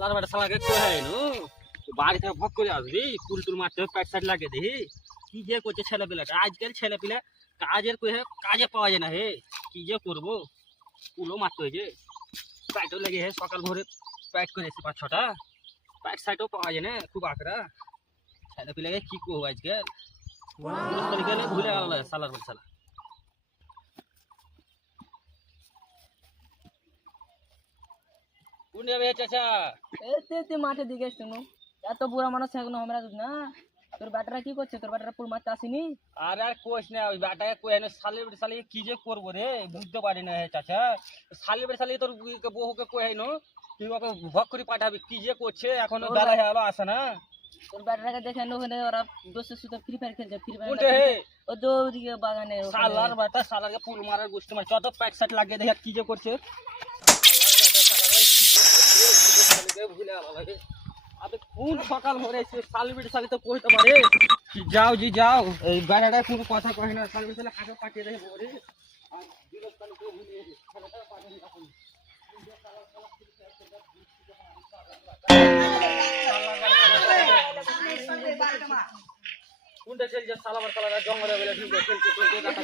লার বাড়ি শালাকে কই নো বাড়ি থেকে ভক করে আসবি কুল টুল মারতে প্যাক সাইড লাগিয়ে দেখি কি যে করছে ছেলে পিলাটা আজকাল ছেলে পিলা কাজের কই কাজে পাওয়া যায় না হে কি যে করবো কুলো মারতে হয়েছে প্যাটও লেগে হে সকাল ভোরে প্যাক করে এসে 5-6টা প্যাক সাইডও পাওয়া যায় না খুব আকড়া ছেলে পিলাকে কি করবো আজকাল গেলে ভুলে গেল শালার বল শালা কোন যাবে চাচা এতে মাঠে দিকে শুনো এত বুড়া মানুষ এখনো আমরা না তোর ব্যাটারা কি করছে তোর ব্যাটারা পুল মারতে আসেনি আর কোশ না ওই ব্যাটাকে কই না শালি কি যে করবো রে বুঝতে পারি না চাচা শালি তোর বহুকে কই নো তুই ওকে ভক করে পাঠাবি কি যে করছে এখনো বেলা হয়ে গেল আসে না তোর ব্যাটারাকে দেখে ওখানে ওরা দোষের সাথে ফ্রি ফায়ার খেলছে ফ্রি কোনটা ফায়ার হে ও তো ওদিকে বাগানে শালার ব্যাটা শালাকে পুল মারার গোষ্ঠী মার যত প্যাক সেট লাগিয়ে দেখে কি যে করছে ভুলে গেল আবে কোন সকাল ভরে এসে শালি তো কইতে পারে কি যাও জি যাও এই গাড়াটা কোনো কথা কই না শালি হাতে পাঠিয়ে দেয় বলে আর বিরোধ কালে কেউ ভুলে গেছে ছেলেটা পাঠিয়ে এখন কোনটা চলছে সালাবার সালারা জঙ্গলে বলে ঠিক আছে খেলতে দেখা